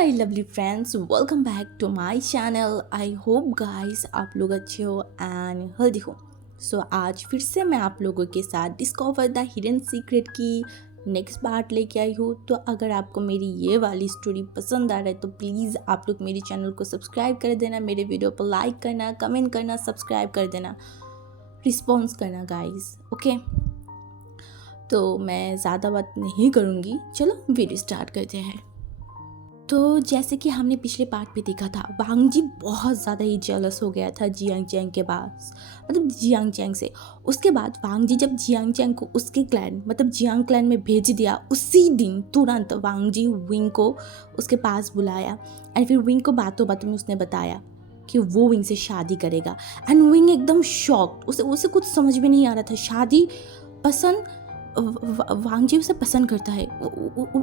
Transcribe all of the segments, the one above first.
My lovely friends, welcome back to my channel. I hope guys आप लोग अच्छे हो एंड हेल्दी हो। आज फिर से मैं आप लोगों के साथ डिस्कवर द हिडन सीक्रेट की नेक्स्ट पार्ट लेके आई हूँ। तो अगर आपको मेरी ये वाली स्टोरी पसंद आ रहा है तो प्लीज़ आप लोग मेरे चैनल को सब्सक्राइब कर देना, मेरे वीडियो पर लाइक करना, कमेंट करना, सब्सक्राइब कर देना, रिस्पॉन्स करना गाइस। ओके, तो मैं ज़्यादा बात नहीं करूँगी, चलो वीडियो स्टार्ट करते हैं। तो जैसे कि हमने पिछले पार्ट पे देखा था, वांग जी बहुत ज़्यादा ही जेलस हो गया था जियांग चैंग के पास, मतलब जियांग चैंग से। उसके बाद वांग जी जब जियांग चैंग को उसके क्लैन मतलब जियांग क्लैन में भेज दिया, उसी दिन तुरंत वांग जी विंग को उसके पास बुलाया एंड फिर विंग को बातों बातों में उसने बताया कि वो विंग से शादी करेगा। एंड विंग एकदम शॉक्ड, उसे कुछ समझ में नहीं आ रहा था। शादी पसंद, वांग जी उसे पसंद करता है,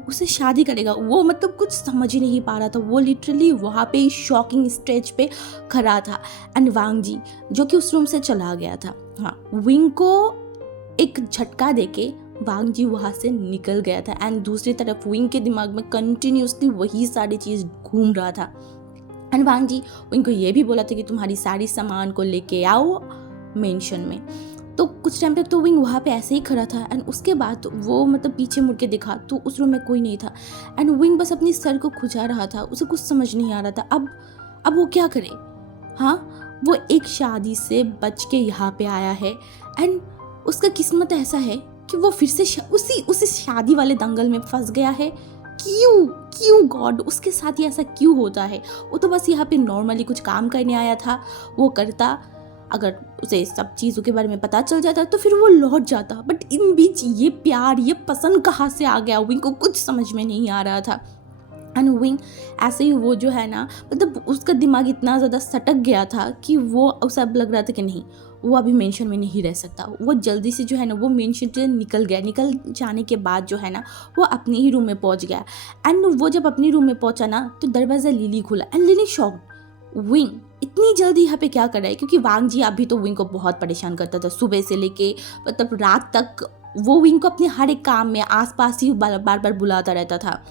उसे शादी करेगा, वो मतलब कुछ समझ ही नहीं पा रहा था। वो लिटरली वहाँ पे शॉकिंग स्टेज पे खड़ा था। एंड वांग जी जो कि उस रूम से चला गया था, हाँ, विंग को एक झटका देके वांग जी वहाँ से निकल गया था। एंड दूसरी तरफ विंग के दिमाग में कंटिन्यूसली वही सारी चीज़ घूम रहा था। एंड वांग जी विंग को ये भी बोला था कि तुम्हारी सारी सामान को लेके आओ मेंशन में। तो कुछ टाइम तक तो विंग वहाँ पे ऐसे ही खड़ा था। एंड उसके बाद वो मतलब पीछे मुड़ के देखा तो उस रूम में कोई नहीं था। एंड विंग बस अपनी सर को खुजा रहा था, उसे कुछ समझ नहीं आ रहा था अब वो क्या करे। हाँ, वो एक शादी से बच के यहाँ पे आया है एंड उसका किस्मत ऐसा है कि वो फिर से उसी शादी वाले दंगल में फंस गया है। क्यों गॉड, उसके साथ ही ऐसा क्यों होता है? वो तो बस यहाँ पे नॉर्मली कुछ काम करने आया था, वो करता, अगर उसे सब चीज़ों के बारे में पता चल जाता तो फिर वो लौट जाता। बट इन बीच ये प्यार, ये पसंद कहाँ से आ गया? विंग को कुछ समझ में नहीं आ रहा था। एंड विंग ऐसे ही वो जो है ना, मतलब उसका दिमाग इतना ज़्यादा सटक गया था कि वो उसे अब लग रहा था कि नहीं, वो अभी मेंशन में नहीं रह सकता। वो जल्दी से जो है ना वो मेंशन से निकल जाने के बाद जो है ना वो अपने ही रूम में पहुंच गया। एंड वो जब अपने रूम में पहुंचा ना तो दरवाज़ा लिली खुला एंड लिली शॉक्ड, विंग इतनी जल्दी यहाँ पे क्या कर रहा है? क्योंकि वांग जी अभी तो विंग को बहुत परेशान करता था, सुबह से लेके मतलब रात तक वो विंग को अपने हर एक काम में आसपास ही बार बार बुलाता रहता था।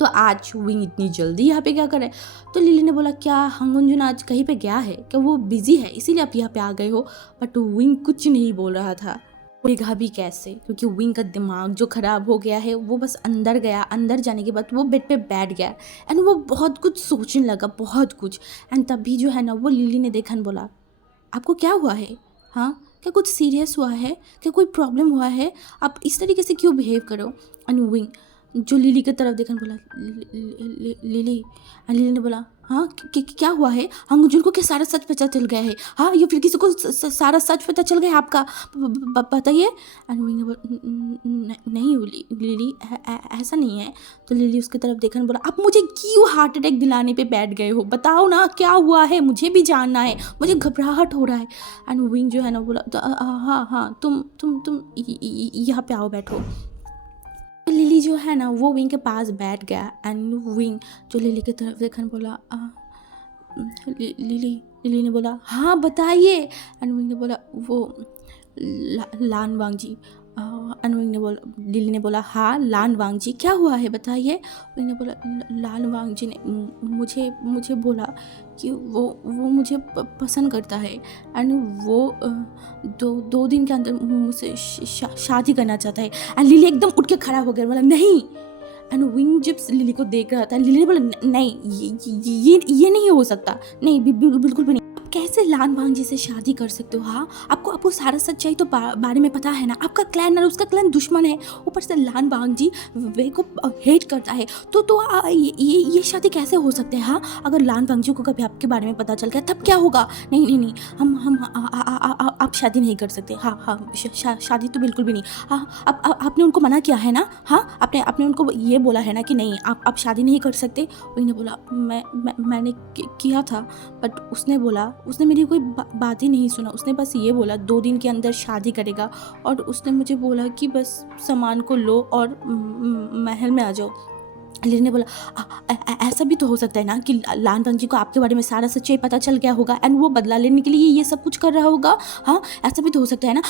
तो आज विंग इतनी जल्दी यहाँ पे क्या कर रहा है? तो लिली ने बोला, क्या हंगुंजुन आज कहीं पे गया है क्या? वो बिजी है इसीलिए आप यहाँ पे आ गए हो? बट विंग कुछ नहीं बोल रहा था। बोलेगा भी कैसे, क्योंकि विंग का दिमाग जो खराब हो गया है, वो बस अंदर गया। अंदर जाने के बाद वो बेड पे बैठ गया एंड वो बहुत कुछ सोचने लगा, बहुत कुछ। एंड तभी जो है ना वो लिली ने देखा न बोला, आपको क्या हुआ है? हाँ, क्या कुछ सीरियस हुआ है? क्या कोई प्रॉब्लम हुआ है? आप इस तरीके से क्यों बिहेव करो? एंड विंग जो लिली की तरफ देखा बोला, लिली। एंड लिली ने बोला, हाँ क्या हुआ है? हाँ, को क्या सारा सच पता चल गया है? हाँ, या फिर किसी को सारा सच पता चल गया है आपका? बताइए। एंड विंग ने बोला, नहीं लिली, ऐसा नहीं है। तो लिली उसकी तरफ देखा बोला, आप मुझे क्यों हार्ट अटैक दिलाने पे बैठ गए हो? बताओ ना क्या हुआ है, मुझे भी जानना है, मुझे घबराहट हो रहा है। एंड विंग जो है ना बोला, हाँ, तुम यहाँ पे आओ, बैठो। लिली जो है ना वो विंग के पास बैठ गया एंड विंग जो लिली की तरफ देखा बोला, लिली ने बोला, हाँ बताइए। एंड विंग ने बोला, वो लान वांग जी। एंड विंग ने बोला, लिली ने बोला, हाँ लान वांग जी, क्या हुआ है बताइए। विंग ने बोला, लान वांग जी ने मुझे बोला कि वो मुझे पसंद करता है एंड वो दो दिन के अंदर मुझसे शादी करना चाहता है। एंड लिली एकदम उठ के खड़ा हो गया, बोला नहीं। एंड विंग जब लिली को देख रहा था, लिली ने बोला, नहीं ये नहीं हो सकता, नहीं बिल्कुल भी नहीं। कैसे लान वांग जी से शादी कर सकते हो? हाँ, आपको सारा सच्चाई तो बारे में पता है ना। आपका क्लैन और उसका क्लैन दुश्मन है, ऊपर से लान वांग जी वे को हेट करता है। तो ये शादी कैसे हो सकते हैं? हाँ, अगर लान वांग जी को कभी आपके बारे में पता चल गया तब क्या होगा? नहीं, हम आप शादी नहीं कर सकते। हाँ, शादी तो बिल्कुल भी नहीं। हाँ, आपने उनको मना किया है ना? हाँ, आपने उनको ये बोला है ना कि नहीं, आप शादी नहीं कर सकते। उन्होंने बोला, मैंने किया था, बट उसने मेरी कोई बात ही नहीं सुना। उसने बस ये बोला 2 दिन के अंदर शादी करेगा और उसने मुझे बोला कि बस सामान को लो और महल में आ जाओ। लिली ने बोला, ऐसा भी तो हो सकता है ना कि लान वंग जी को आपके बारे में सारा सच्चाई पता चल गया होगा एंड वो बदला लेने के लिए ये सब कुछ कर रहा होगा। हाँ, ऐसा भी तो हो सकता है ना।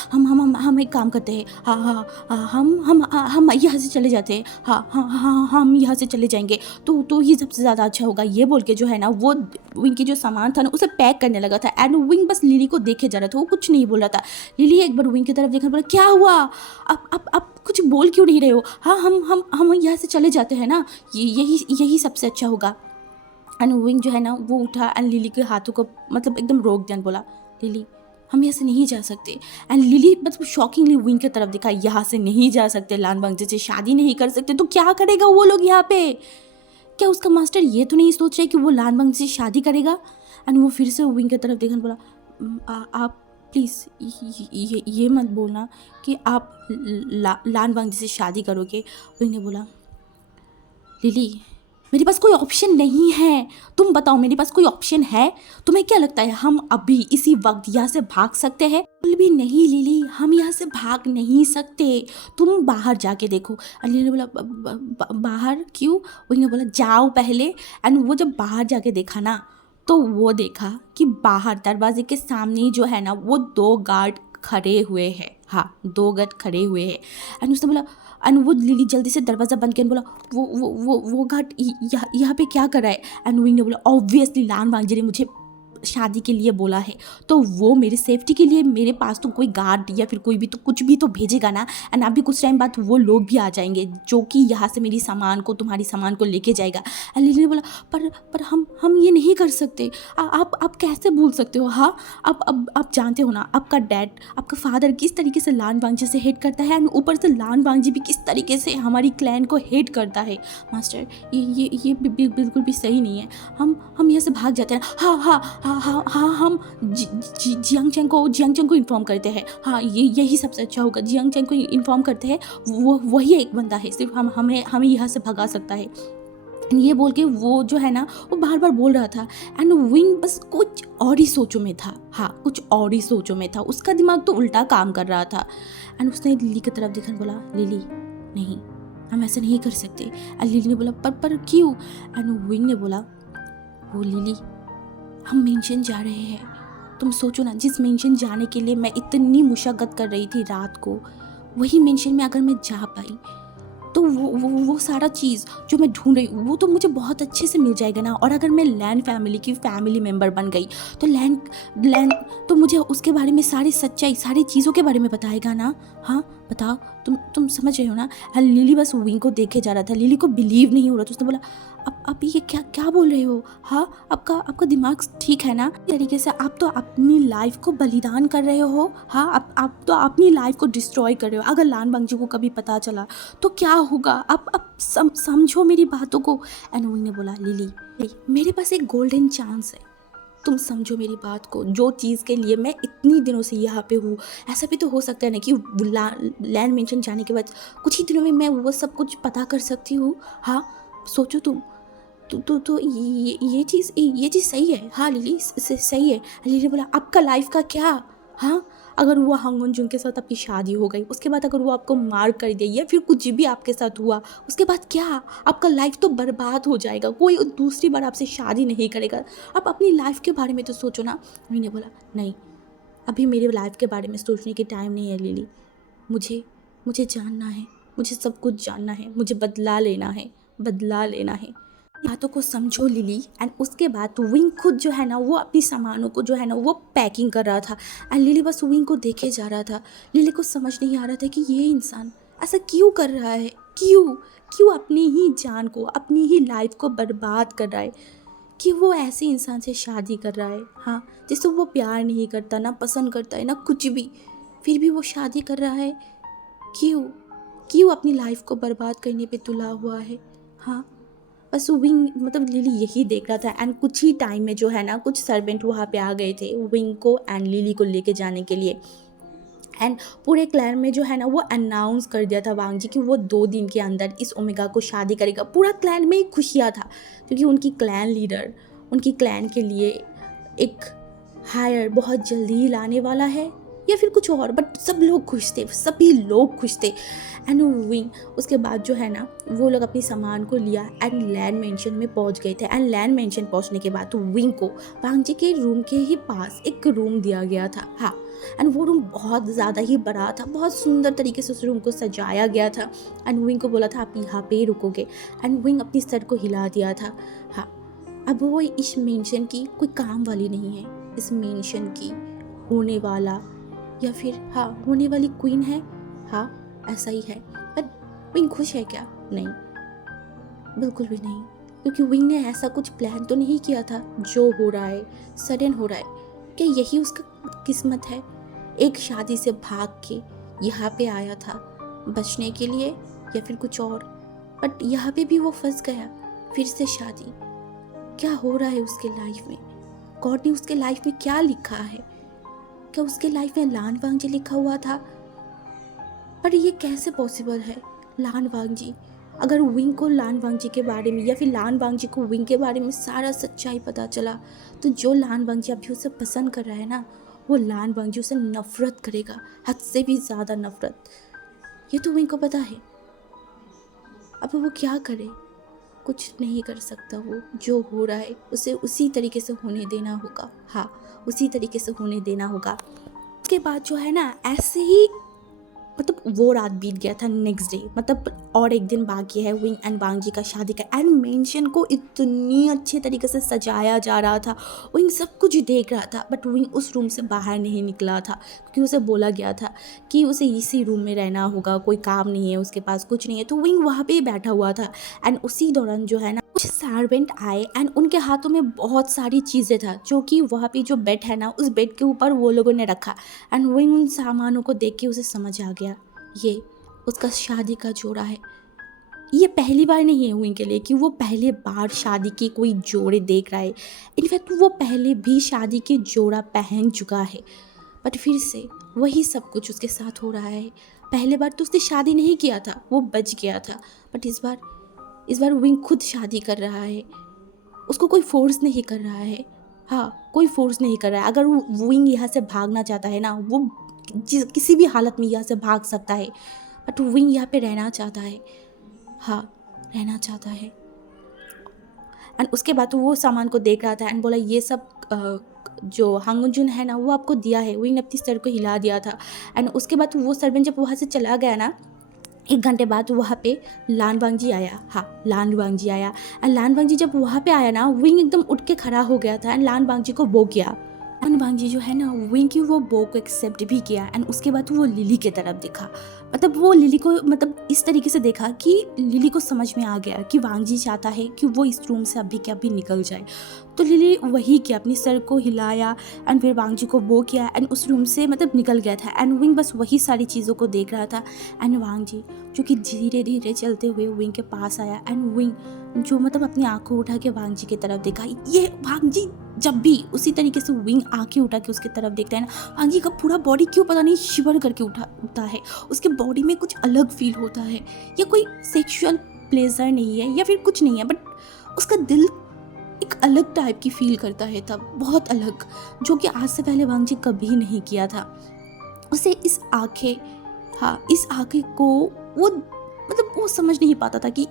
हम एक काम करते हैं। हाँ हाँ हाँ, हम यहाँ से चले जाते हैं। हाँ हाँ हाँ, हम यहाँ से चले जाएंगे तो ये सबसे ज़्यादा अच्छा होगा। ये बोल के जो है ना वो विंग की जो सामान था ना उसे पैक करने लगा था एंड विंग बस लिली को देखे जा रहा था, वो कुछ नहीं बोल रहा था। लिली एक बार विंग की तरफ देखा, बोला क्या हुआ, आप कुछ बोल क्यों नहीं रहे हो। हाँ, हम यहाँ से चले जाते हैं ना, यही सबसे अच्छा होगा। एंड विंग जो है ना वो उठा एंड लिली के हाथों को मतलब एकदम रोक दिया, बोला लिली हम यहाँ से नहीं जा सकते। एंड लिली मतलब शॉकिंगली विंग की तरफ देखा, यहाँ से नहीं जा सकते, लान वंग जी से शादी नहीं कर सकते, तो क्या करेगा वो लोग यहाँ पे। क्या उसका मास्टर ये तो नहीं सोच रहे कि वो लान वंग से शादी करेगा। एंड वो फिर से विंग की तरफ देखा, बोला आप प्लीज़ ये मत बोलना कि आप लान वंग से शादी करोगे। विंग ने बोला लिली मेरे पास कोई ऑप्शन नहीं है, तुम बताओ मेरे पास कोई ऑप्शन है। तुम्हें क्या लगता है हम अभी इसी वक्त यहाँ से भाग सकते हैं। बिल्कुल भी नहीं लिली, हम यहाँ से भाग नहीं सकते, तुम बाहर जाके देखो। अली ने बोला बाहर क्यों। वही ने बोला जाओ पहले। एंड वो जब बाहर जाके देखा ना तो वो देखा कि बाहर दरवाजे के सामने जो है ना वो 2 गार्ड खड़े हुए हैं। हाँ, 2 गार्ड खड़े हुए हैं। एंड उसने बोला एंड वो लिली जल्दी से दरवाज़ा बंद किया, बोला वो गार्ड यहाँ पे क्या कर रहा है। एंड विंग ने बोला ऑब्वियसली लान वांग जी ने मुझे शादी के लिए बोला है, तो वो मेरी सेफ्टी के लिए मेरे पास तो कोई गार्ड या फिर कोई भी तो कुछ भी तो भेजेगा ना। एंड अभी कुछ टाइम बाद वो लोग भी आ जाएंगे जो कि यहाँ से मेरी सामान को तुम्हारी सामान को लेके जाएगा। एंड लिली ने बोला पर हम ये नहीं कर सकते। आप कैसे बोल सकते हो। हाँ, आप जानते हो ना आपका डैड आपका फादर किस तरीके से लान वांग जी से हेट करता है एंड ऊपर से लान वांग जी भी किस तरीके से हमारी क्लैन को हेट करता है। मास्टर ये बिल्कुल भी सही नहीं है, हम यहाँ से भाग जाते हैं। हाँ हाँ हाँ हाँ हाँ, हम जियांग चेंग को इन्फॉर्म करते हैं। हाँ, यही सबसे अच्छा होगा, जियांग चेंग को इन्फॉर्म करते हैं, वही एक बंदा है, सिर्फ हमें यहाँ से भगा सकता है। ये बोल के वो जो है ना वो बार बार बोल रहा था एंड विंग बस कुछ और ही सोचों में था। हाँ, कुछ और ही सोचों में था, उसका दिमाग तो उल्टा काम कर रहा था। एंड उसने लिली की तरफ देखा, बोला लिली नहीं, हम ऐसा नहीं कर सकते। एंड लिली ने बोला पर क्यों। एंड विंग ने बोला वो लिली हम मेंशन जा रहे हैं, तुम सोचो ना जिस मेंशन जाने के लिए मैं इतनी मुशक्कत कर रही थी रात को, वही मेंशन में अगर मैं जा पाई तो वो सारा चीज़ जो मैं ढूंढ रही हूँ वो तो मुझे बहुत अच्छे से मिल जाएगा ना। और अगर मैं लैन फैमिली की फैमिली मेम्बर बन गई तो लैन तो मुझे उसके बारे में सारी सच्चाई सारी चीज़ों के बारे में बताएगा ना। हाँ बताओ, तुम समझ रहे हो ना। लिली बस विंग को देखे जा रहा था, लिली को बिलीव नहीं हो रहा था। उसने बोला अब ये क्या बोल रहे हो। हाँ, आपका दिमाग ठीक है ना। इस तरीके से आप तो अपनी लाइफ को बलिदान कर रहे हो। हाँ, आप तो अपनी लाइफ को डिस्ट्रॉय कर रहे हो। अगर लान वंग जी को कभी पता चला तो क्या होगा। आप समझो मेरी बातों को। एंड विंग ने बोला लिली मेरे पास एक गोल्डन चांस है, तुम समझो मेरी बात को। जो चीज़ के लिए मैं इतनी दिनों से यहाँ पे हूँ, ऐसा भी तो हो सकता है ना कि लैंड मेंशन जाने के बाद कुछ ही दिनों में मैं वो सब कुछ पता कर सकती हूँ। हाँ, सोचो तुम तो ये चीज़ सही है। हाँ लिली सही है। लिली ने बोला आपका लाइफ का क्या। हाँ, अगर वो हांगन जुन के साथ आपकी शादी हो गई, उसके बाद अगर वो आपको मार कर दे या फिर कुछ भी आपके साथ हुआ, उसके बाद क्या, आपका लाइफ तो बर्बाद हो जाएगा, कोई दूसरी बार आपसे शादी नहीं करेगा। आप अपनी लाइफ के बारे में तो सोचो ना। मैंने बोला नहीं, अभी मेरे लाइफ के बारे में सोचने की टाइम नहीं है लिली, मुझे जानना है, मुझे सब कुछ जानना है, मुझे बदला लेना है। बातों को समझो लिली। एंड उसके बाद विंग खुद जो है ना वो अपनी सामानों को जो है ना वो पैकिंग कर रहा था एंड लिली बस विंग को देखे जा रहा था। लिली को समझ नहीं आ रहा था कि ये इंसान ऐसा क्यों कर रहा है, क्यों अपनी ही जान को अपनी ही लाइफ को बर्बाद कर रहा है, कि वो ऐसे इंसान से शादी कर रहा है। हाँ, जिससे वो प्यार नहीं करता, ना पसंद करता है, ना कुछ भी, फिर भी वो शादी कर रहा है। क्यों अपनी लाइफ को बर्बाद करने पे तुला हुआ है। हाँ, बस विंग मतलब लिली यही देख रहा था। एंड कुछ ही टाइम में जो है ना कुछ सर्वेंट वहाँ पे आ गए थे विंग को एंड लिली को लेके जाने के लिए। एंड पूरे क्लैन में जो है ना वो अनाउंस कर दिया था वांग जी कि वो 2 दिन के अंदर इस ओमेगा को शादी करेगा। पूरा क्लैन में खुशियाँ था क्योंकि उनकी क्लैन लीडर उनकी क्लैन के लिए एक हायर बहुत जल्दी ही लाने वाला है। या फिर कुछ और, बट सब लोग खुश थे, सभी लोग खुश थे। एंड विंग उसके बाद जो है ना वो लोग अपनी सामान को लिया एंड लैंड मेंशन में पहुंच गए थे। एंड लैंड मेंशन पहुंचने के बाद तो विंग को वांग जी के रूम के ही पास एक रूम दिया गया था। हाँ, एंड वो रूम बहुत ज़्यादा ही बड़ा था, बहुत सुंदर तरीके से उस रूम को सजाया गया था। एंड विंग को बोला था आप यहाँ पे ही रुकोगे, एंड विंग अपनी सर को हिला दिया था। हाँ, अब वो इस मेंशन की कोई काम वाली नहीं है, इस मेंशन की होने वाला या फिर हाँ होने वाली क्वीन है। हाँ, ऐसा ही है। बट विंग खुश है क्या? नहीं, बिल्कुल भी नहीं, क्योंकि विंग ने ऐसा कुछ प्लान तो नहीं किया था। जो हो रहा है सडन हो रहा है, क्या यही उसका किस्मत है? एक शादी से भाग के यहाँ पे आया था बचने के लिए या फिर कुछ और, बट यहाँ पे भी वो फंस गया। फिर से शादी, क्या हो रहा है उसके लाइफ में? गॉड ने उसके लाइफ में क्या लिखा है? क्या उसके लाइफ में लान वांग जी लिखा हुआ था? पर ये कैसे पॉसिबल है? लान वांग जी, अगर विंग को लान वांग जी के बारे में या फिर लान वांग जी को विंग के बारे में सारा सच्चाई पता चला, तो जो लान वांग जी अभी उसे पसंद कर रहा है ना, वो लान वांग जी उसे नफरत करेगा, हद से भी ज़्यादा नफरत। ये तो विंग को पता है। अब वो क्या करे? कुछ नहीं कर सकता। वो जो हो रहा है उसे उसी तरीके से होने देना होगा। हाँ, उसी तरीके से होने देना होगा। उसके बाद जो है ना ऐसे ही मतलब वो रात बीत गया था। नेक्स्ट डे मतलब और एक दिन बाकी है विंग एंड वांग जी का शादी का। एंड मेंशन को इतनी अच्छे तरीके से सजाया जा रहा था, विंग सब कुछ देख रहा था, बट विंग उस रूम से बाहर नहीं निकला था क्योंकि उसे बोला गया था कि उसे इसी रूम में रहना होगा, कोई काम नहीं है उसके पास, कुछ नहीं है। तो विंग वहाँ पे ही बैठा हुआ था। एंड उसी दौरान जो है ना कुछ सर्वेंट आए एंड उनके हाथों में बहुत सारी चीज़ें था, जो कि वहाँ पे जो बेड है ना उस बेड के ऊपर वो लोगों ने रखा। एंड विंग उन सामानों को देख के उसे समझ आ गया ये उसका शादी का जोड़ा है। ये पहली बार नहीं है विंग के लिए कि वो पहले बार शादी के कोई जोड़े देख रहा है। इनफैक्ट वो पहले भी शादी के जोड़ा पहन चुका है, बट फिर से वही सब कुछ उसके साथ हो रहा है। पहले बार तो उसने शादी नहीं किया था, वो बच गया था, बट इस बार विंग खुद शादी कर रहा है। उसको कोई फोर्स नहीं कर रहा है। हाँ, कोई फोर्स नहीं कर रहा है। अगर वो विंग यहाँ से भागना चाहता है ना, वो किसी भी हालत में यहाँ से भाग सकता है, बट विंग यहाँ पे रहना चाहता है। हाँ, रहना चाहता है। एंड उसके बाद तो वो सामान को देख रहा था एंड बोला ये सब जो हांगजुन है ना वो आपको दिया है। विंग ने अपनी सर को हिला दिया था। एंड उसके बाद वो सर्वेंट जब वहाँ से चला गया ना, 1 घंटे बाद वहाँ पे लान वांग जी आया। हाँ, लान वांग जी आया। एंड लान वांग जी जब वहाँ पे आया ना, विंग एकदम उठ के खड़ा हो गया था एंड लान वांग जी को बो किया। लान वांग जी जो है ना विंग की वो बो को एक्सेप्ट भी किया। एंड उसके बाद वो लिली की तरफ देखा, मतलब वो लिली को मतलब इस तरीके से देखा कि लिली को समझ में आ गया कि वांग जी चाहता है कि वो इस रूम से अभी के अभी निकल जाए। तो लिली वही किया, अपनी सर को हिलाया एंड फिर वांग जी को बो किया एंड उस रूम से मतलब निकल गया था। एंड विंग बस वही सारी चीज़ों को देख रहा था। एंड वांग जी जो कि धीरे धीरे चलते हुए विंग के पास आया एंड विंग जो मतलब अपनी आंखों उठा के वांग जी की तरफ देखा। ये वांग जी जब भी उसी तरीके से विंग आंखें उठा के उसकी तरफ देखता है ना, वांग जी का पूरा बॉडी क्यों पता नहीं शिवर करके उठता है। उसके बॉडी में कुछ अलग फील होता है। ये कोई सेक्सुअल प्लेजर नहीं है या फिर कुछ नहीं है, बट उसका दिल एक अलग टाइप की फील करता है तब, बहुत अलग, जो कि आज से पहले वांग जी कभी नहीं किया था। उसे इस आंखें, हाँ इस आंखें को वो मतलब वो समझ नहीं पाता था कि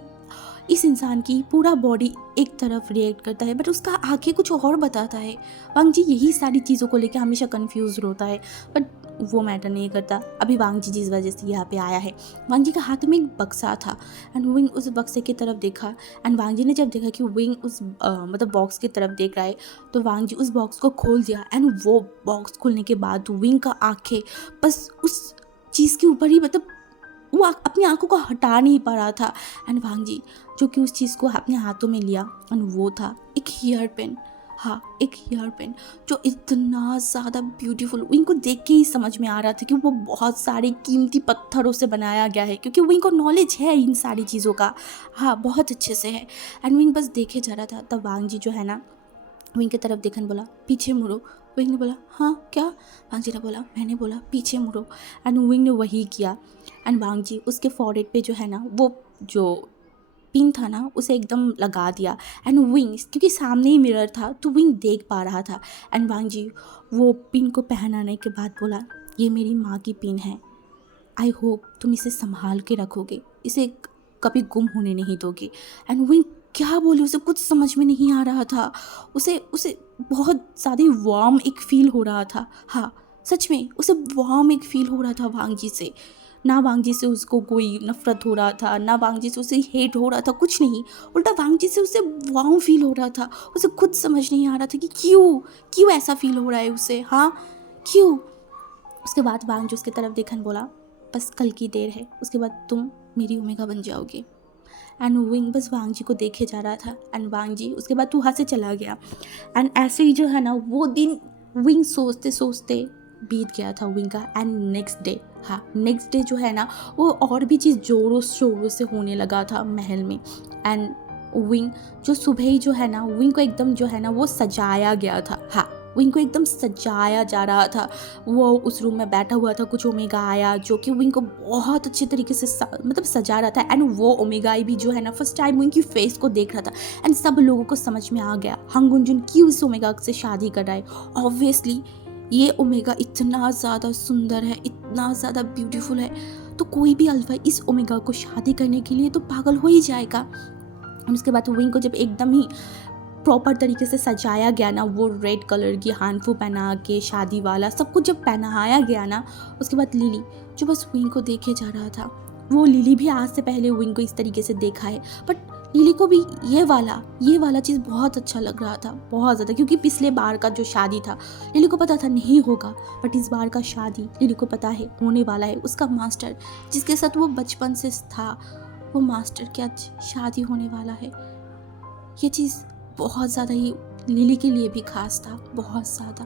इस इंसान की पूरा बॉडी एक तरफ रिएक्ट करता है, बट उसका आंखें कुछ और बताता है। वांग जी यही सारी चीज़ों को लेकर हमेशा कंफ्यूज होता है, बट वो मैटर नहीं करता। अभी वांग जी जिस वजह से यहाँ पे आया है, वांग जी के हाथ में एक बक्सा था एंड विंग उस बक्से की तरफ देखा। एंड वांग जी ने जब देखा कि विंग उस मतलब बॉक्स की तरफ देख रहा है, तो वांग जी उस बॉक्स को खोल दिया। एंड वो बॉक्स खोलने के बाद विंग का आंखें बस उस चीज़ के ऊपर ही, मतलब वो अपनी आंखों को हटा नहीं पा रहा था। एंड वांग जी जो कि उस चीज़ को अपने हाथों में लिया एंड वो था एक हेयर पेन। हाँ, एक हेयर पेन जो इतना ज़्यादा ब्यूटीफुल, विंग को देख के ही समझ में आ रहा था कि वो बहुत सारे कीमती पत्थरों से बनाया गया है, क्योंकि विंग को नॉलेज है इन सारी चीज़ों का। हाँ, बहुत अच्छे से है। एंड विंग बस देखे जा रहा था। तब वांग जी जो है ना विंग की तरफ देखन बोला पीछे मुड़ो। विंग ने बोला हाँ क्या? वांग जी ने बोला मैंने बोला पीछे मुड़ो। एंड विंग ने वही किया। एंड वांग जी उसके फॉरहेड पे जो है ना वो जो पिन था ना उसे एकदम लगा दिया। एंड विंग क्योंकि सामने ही मिरर था तो विंग देख पा रहा था। एंड वांग जी वो पिन को पहनाने के बाद बोला ये मेरी माँ की पिन है, आई होप तुम इसे संभाल के रखोगे, इसे कभी गुम होने नहीं दोगे। एंड विंग क्या बोले, उसे कुछ समझ में नहीं आ रहा था। उसे उसे बहुत ज़्यादा वार्म एक फील हो रहा था। हाँ, सच में उसे वार्म एक फील हो रहा था वांग जी से। ना वांग जी से उसको कोई नफरत हो रहा था, ना वांग जी से उसे हेट हो रहा था, कुछ नहीं। उल्टा वांग जी से उसे वार्म फील हो रहा था। उसे खुद समझ नहीं आ रहा था कि क्यों क्यों ऐसा फील हो रहा है उसे। हाँ, क्यों। उसके बाद वांग जी उसकी तरफ देखन बोला, बस कल की देर है, उसके बाद तुम मेरी ओमेगा बन जाओगे। एंड विंग बस वांग जी को देखे जा रहा था। एंड वांग जी उसके बाद वहाँ से चला गया। एंड ऐसे ही जो है ना वो दिन विंग सोचते सोचते बीत गया था विंग का। एंड नेक्स्ट डे, हाँ नेक्स्ट डे जो है ना वो और भी चीज़ जोरों शोरों से होने लगा था महल में। एंड विंग जो सुबह ही जो है ना विंग को एकदम जो है ना वो सजाया गया था। हाँ, विंग को एकदम सजाया जा रहा था। वो उस रूम में बैठा हुआ था, कुछ ओमेगा आया जो कि विंग को बहुत अच्छे तरीके से मतलब सजा रहा था। एंड वो ओमेगाई भी जो है ना फर्स्ट टाइम विंग की फेस को देख रहा था। एंड सब लोगों को समझ में आ गया हंग गुंजुन क्यों इस ओमेगा से शादी कर रहा है। ऑब्वियसली ये ओमेगा इतना ज़्यादा सुंदर है, इतना ज़्यादा ब्यूटीफुल है, तो कोई भी अल्फा इस ओमेगा को शादी करने के लिए तो पागल हो ही जाएगा। और उसके बाद विंग को जब एकदम ही प्रॉपर तरीके से सजाया गया ना, वो रेड कलर की हानफू पहना के शादी वाला सब कुछ जब पहनाया गया ना, उसके बाद लिली जो बस विंग को देखे जा रहा था। वो लिली भी आज से पहले विंग को इस तरीके से देखा है, बट लिली को भी ये वाला चीज़ बहुत अच्छा लग रहा था, बहुत ज़्यादा। क्योंकि पिछले बार का जो शादी था लिली को पता था नहीं होगा, बट इस बार का शादी लिली को पता है होने वाला है। उसका मास्टर जिसके साथ वो बचपन से था, वो मास्टर की आज शादी होने वाला है। ये चीज़ बहुत ज़्यादा ही लिली के लिए भी खास था, बहुत ज़्यादा।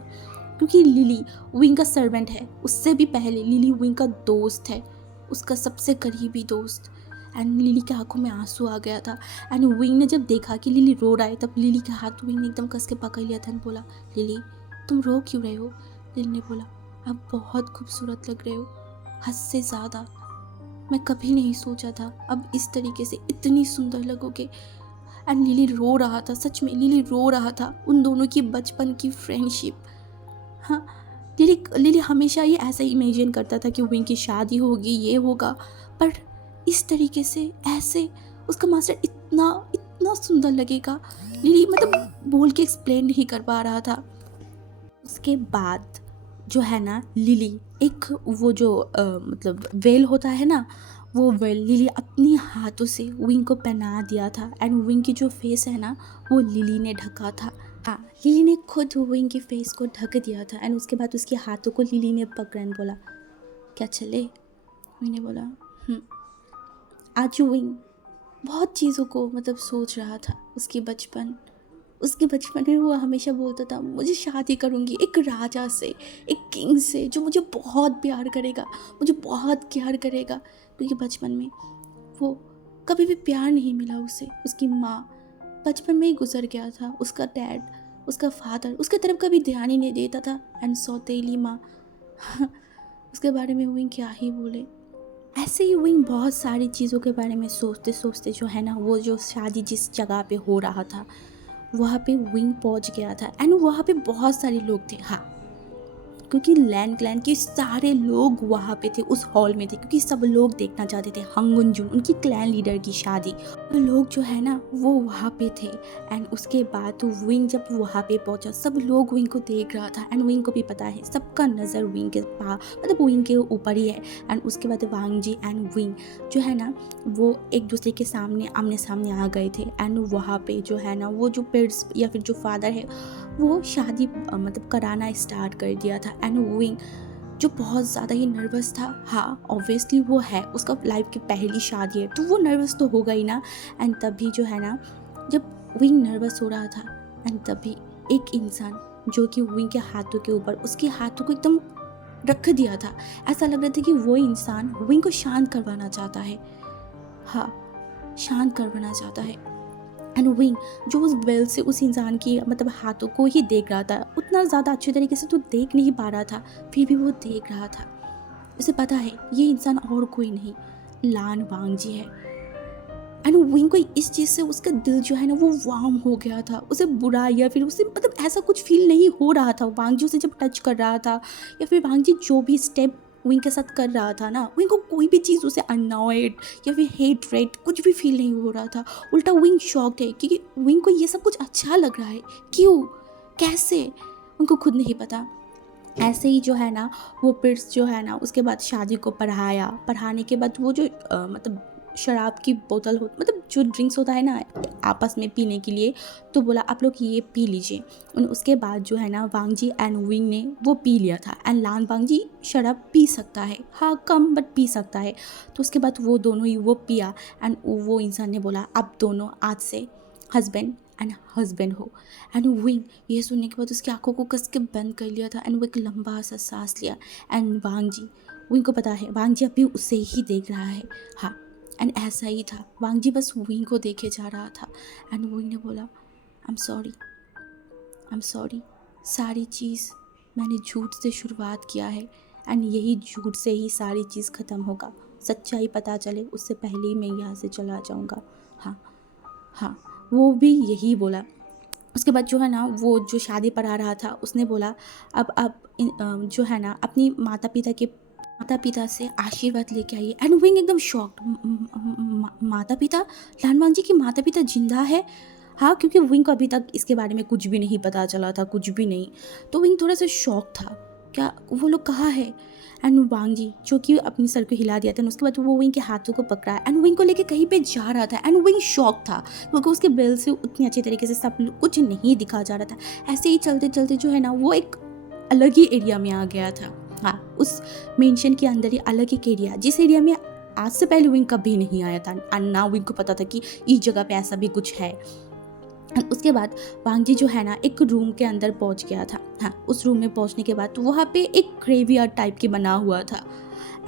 क्योंकि लिली विंग का सर्वेंट है, उससे भी पहले लिली विंग का दोस्त है, उसका सबसे करीबी दोस्त। एंड लिली के आंखों में आंसू आ गया था। एंड विंग ने जब देखा कि लिली रो रहा है, तब लिली के हाथ विंग ने एकदम कस के पकड़ लिया था और बोला, लिली तुम रो क्यों रहे हो। लिली ने बोला, आप बहुत खूबसूरत लग रहे हो, हद से ज़्यादा। मैं कभी नहीं सोचा था अब इस तरीके से इतनी सुंदर लगोगे। एंड लिली रो रहा था, सच में लिली रो रहा था। उन दोनों की बचपन की फ्रेंडशिप। हाँ, लिली हमेशा ये ऐसा इमेजिन करता था कि विंग की शादी होगी, ये होगा, पर इस तरीके से ऐसे उसका मास्टर इतना इतना सुंदर लगेगा, लिली मतलब बोल के एक्सप्लेन नहीं कर पा रहा था। उसके बाद जो है ना लिली एक वो जो मतलब वेल होता है ना, वो वेल लिली अपनी हाथों से विंग को पहना दिया था। एंड विंग की जो फेस है ना वो लिली ने ढका था। हाँ, लिली ने खुद विंग की फेस को ढक दिया था। एंड उसके बाद उसके हाथों को लिली ने पकड़ा बोला, क्या चले। विंग ने बोला आज विंग बहुत चीज़ों को मतलब सोच रहा था। उसके बचपन में वो हमेशा बोलता था, मुझे शादी करूँगी एक राजा से, एक किंग से, जो मुझे बहुत प्यार करेगा, मुझे बहुत केयर करेगा। क्योंकि बचपन में वो कभी भी प्यार नहीं मिला उसे। उसकी माँ बचपन में ही गुजर गया था, उसका डैड, उसका फादर उसके तरफ कभी ध्यान ही नहीं देता था। एंड सौतेली माँ उसके बारे में विंग क्या ही बोले। ऐसे ही विंग बहुत सारी चीज़ों के बारे में सोचते सोचते जो है ना वो जो शादी जिस जगह पे हो रहा था वहाँ पे विंग पहुँच गया था। एंड वहाँ पे बहुत सारे लोग थे। हाँ, क्योंकि लैंड क्लैन के सारे लोग वहाँ पे थे, उस हॉल में थे, क्योंकि सब लोग देखना चाहते थे हंग गुंजुन उनकी क्लैन लीडर की शादी। तो लोग जो है ना वो वहाँ पे थे। एंड उसके बाद तो विंग जब वहाँ पे पहुँचा, सब लोग विंग को देख रहा था। एंड विंग को भी पता है सबका नज़र विंग के पास मतलब विंग के ऊपर ही है। एंड उसके बाद वांग जी एंड विंग जो है ना वो एक दूसरे के सामने आमने सामने आ गए थे। एंड वहाँ पे जो है ना वो जो पेरेंट्स या फिर जो फादर है वो शादी मतलब कराना स्टार्ट कर दिया था। एंड विंग जो बहुत ज़्यादा ही नर्वस था। हाँ, ऑब्वियसली वो है, उसका लाइफ की पहली शादी है तो वो नर्वस तो होगा ही ना। एंड तभी जो है ना जब विंग नर्वस हो रहा था, एंड तभी एक इंसान जो कि विंग के हाथों के ऊपर उसके हाथों को एकदम रख दिया था। ऐसा लग रहा था कि वो इंसान विंग को शांत करवाना चाहता है। हाँ, शांत करवाना चाहता है। एंड विंग जो उस वेल से उस इंसान की मतलब हाथों को ही देख रहा था, उतना ज़्यादा अच्छे तरीके से तो देख नहीं पा रहा था, फिर भी वो देख रहा था। उसे पता है ये इंसान और कोई नहीं लान वांग जी है। एंड विंग को इस चीज़ से उसका दिल जो है ना वो वार्म हो गया था, उसे बुरा या फिर उसे मतलब ऐसा कुछ फील नहीं हो रहा था वांग जी उसे जब टच कर रहा था, या फिर वांग जी जो भी स्टेप विंग के साथ कर रहा था ना, विंग को कोई भी चीज़ उसे अनॉयड या फिर हेटरेट कुछ भी फील नहीं हो रहा था। उल्टा विंग शॉक्ड है क्योंकि विंग को ये सब कुछ अच्छा लग रहा है। क्यों, कैसे, उनको खुद नहीं पता। ऐसे ही जो है ना वो पिट्स जो है ना उसके बाद शादी को पढ़ाने के बाद वो जो मतलब शराब की बोतल हो, मतलब जो ड्रिंक्स होता है ना आपस में पीने के लिए, तो बोला आप लोग ये पी लीजिए। उसके बाद जो है ना वांग जी एंड विंग ने वो पी लिया था। एंड लान वांग जी शराब पी सकता है, हाँ कम बट पी सकता है। तो उसके बाद वो दोनों ही वो पिया। एंड वो इंसान ने बोला आप दोनों आज से हस्बैंड एंड हस्बैंड हो। एंड विंग ये सुनने के बाद उसकी आंखों को कस के बंद कर लिया था एंड वो एक लंबा सा सांस लिया। एंड वांग जी, विंग को पता है वांग जी अभी उसे ही देख रहा है, हाँ। एंड ऐसा ही था, वांग जी बस विंग को देखे जा रहा था। एंड विंग ने बोला आई एम सॉरी, सारी चीज़ मैंने झूठ से शुरुआत किया है एंड यही झूठ से ही सारी चीज़ ख़त्म होगा। सच्चाई पता चले उससे पहले ही मैं यहाँ से चला जाऊँगा। हाँ हाँ, वो भी यही बोला। उसके बाद जो है ना वो जो शादी पढ़ा रहा था उसने बोला अब आप जो है ना अपनी माता पिता से आशीर्वाद लेके आइए। एंड विंग एकदम शॉक्ड, माता पिता, लानवांग जी की माता पिता जिंदा है, हाँ, क्योंकि विंग को अभी तक इसके बारे में कुछ भी नहीं पता चला था, कुछ भी नहीं। तो विंग थोड़ा सा शॉक था, क्या वो लोग कहाँ है। एंड वांग जी जो कि अपनी सर को हिला दिया था, उसके बाद वो विंग के हाथों को पकड़ा एंड विंग को लेके कहीं पे जा रहा था। एंड विंग शॉक था क्योंकि उसके बेल से उतनी अच्छी तरीके से सब कुछ नहीं दिखा जा रहा था। ऐसे ही चलते चलते जो है ना वो एक अलग ही एरिया में आ गया था, हाँ, उस मेंशन के अंदर ही अलग एक एरिया, जिस एरिया में आज से पहले विंग कभी नहीं आया था। एंड ना विंग को पता था कि इस जगह पे ऐसा भी कुछ है। उसके बाद वांग जी जो है ना एक रूम के अंदर पहुंच गया था, हाँ। उस रूम में पहुंचने के बाद वहाँ पे एक ग्रेवयार्ड टाइप की बना हुआ था।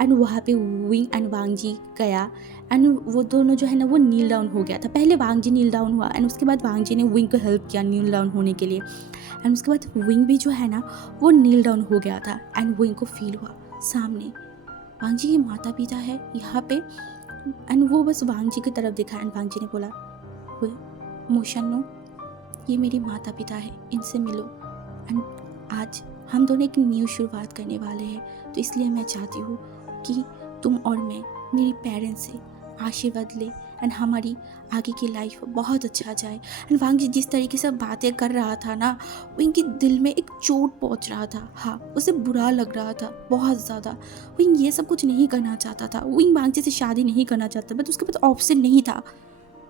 एंड वहाँ पे विंग एंड वांग जी गया एंड वो दोनों जो है ना वो नील डाउन हो गया था। पहले वांग जी नील डाउन हुआ एंड उसके बाद वांग जी ने विंग को हेल्प किया नील डाउन होने के लिए। एंड उसके बाद विंग भी जो है ना वो नील डाउन हो गया था। एंड विंग को फील हुआ सामने वांग जी के माता पिता है यहाँ पे। एंड वो बस वांग जी की तरफ देखा एंड वांग जी ने बोला मोशनो, ये मेरी माता पिता है, इनसे मिलो। एंड आज हम दोनों एक न्यू शुरुआत करने वाले हैं, तो इसलिए मैं चाहती हूँ कि तुम और मैं मेरी पेरेंट्स से आशीर्वाद ले एंड हमारी आगे की लाइफ बहुत अच्छा जाए। एंड वांग जी जिस तरीके से बातें कर रहा था ना, वो इनके दिल में एक चोट पहुंच रहा था, हाँ, उसे बुरा लग रहा था बहुत ज़्यादा। वो ये सब कुछ नहीं करना चाहता था, वो वांग जी से शादी नहीं करना चाहता, बट उसके पास ऑप्शन नहीं था।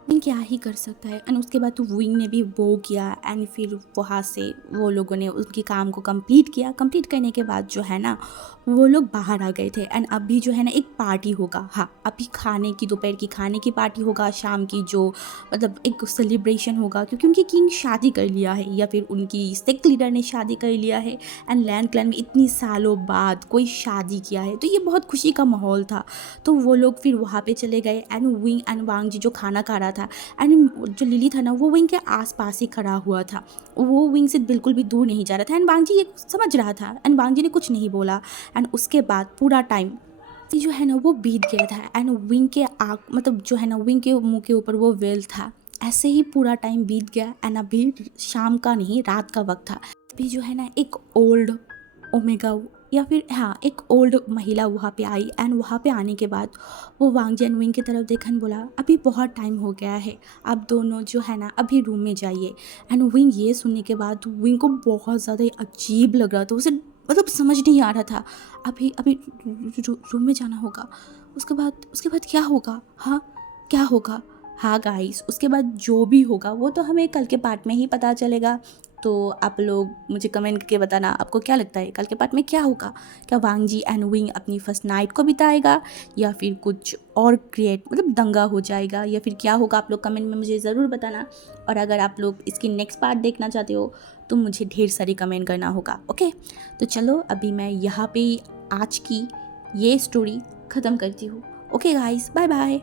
विंग क्या ही कर सकता है। एंड उसके बाद तो विंग ने भी वो किया एंड फिर वहाँ से वो लोगों ने उनके काम को कंप्लीट किया। कंप्लीट करने के बाद जो है ना वो लोग बाहर आ गए थे। एंड अभी जो है ना एक पार्टी होगा, हाँ, अभी खाने की, दोपहर की खाने की पार्टी होगा, शाम की जो मतलब एक सेलिब्रेशन होगा क्योंकि उनकी किंग शादी कर लिया है या फिर उनकी सेक्ट लीडर ने शादी कर लिया है। एंड लैंड क्लैन में इतनी सालों बाद कोई शादी किया है, तो ये बहुत खुशी का माहौल था। तो वो लोग फिर वहाँ पे चले गए एंड विंग एंड वांग जी जो खाना खा रहा था एंड जो लिली था ना वो विंग के आसपास ही खड़ा हुआ था, वो विंग से बिल्कुल भी दूर नहीं जा रहा था। एंड वांग जी ये समझ रहा था एंड वांग जी ने कुछ नहीं बोला। एंड उसके बाद पूरा टाइम जो है ना वो बीत गया था एंड विंग के आँख मतलब जो है ना विंग के मुंह के ऊपर वो वेल था। ऐसे ही पूरा टाइम बीत गया एंड अभी शाम का नहीं रात का वक्त था। अभी जो है ना एक ओल्ड ओमेगा या फिर हाँ एक ओल्ड महिला वहाँ पे आई एंड वहाँ पे आने के बाद वो वांग जी एंड विंग की तरफ देखा एंड बोला अभी बहुत टाइम हो गया है, आप दोनों जो है ना अभी रूम में जाइए। एंड विंग ये सुनने के बाद विंग को बहुत ज़्यादा अजीब लग रहा था, उसे मतलब समझ नहीं आ रहा था अभी अभी रूम में जाना होगा, उसके बाद क्या होगा, हाँ क्या होगा। हाँ गाइस, उसके बाद जो भी होगा वो तो हमें कल के पार्ट में ही पता चलेगा। तो आप लोग मुझे कमेंट करके बताना आपको क्या लगता है कल के पार्ट में क्या होगा। क्या वांग जी एंड विंग अपनी फर्स्ट नाइट को बिताएगा या फिर कुछ और क्रिएट मतलब दंगा हो जाएगा या फिर क्या होगा, आप लोग कमेंट में मुझे ज़रूर बताना। और अगर आप लोग इसकी नेक्स्ट पार्ट देखना चाहते हो तो मुझे ढेर सारी कमेंट करना होगा, ओके। तो चलो अभी मैं यहाँ पे आज की ये स्टोरी ख़त्म करती हूँ। Okay guys, bye bye.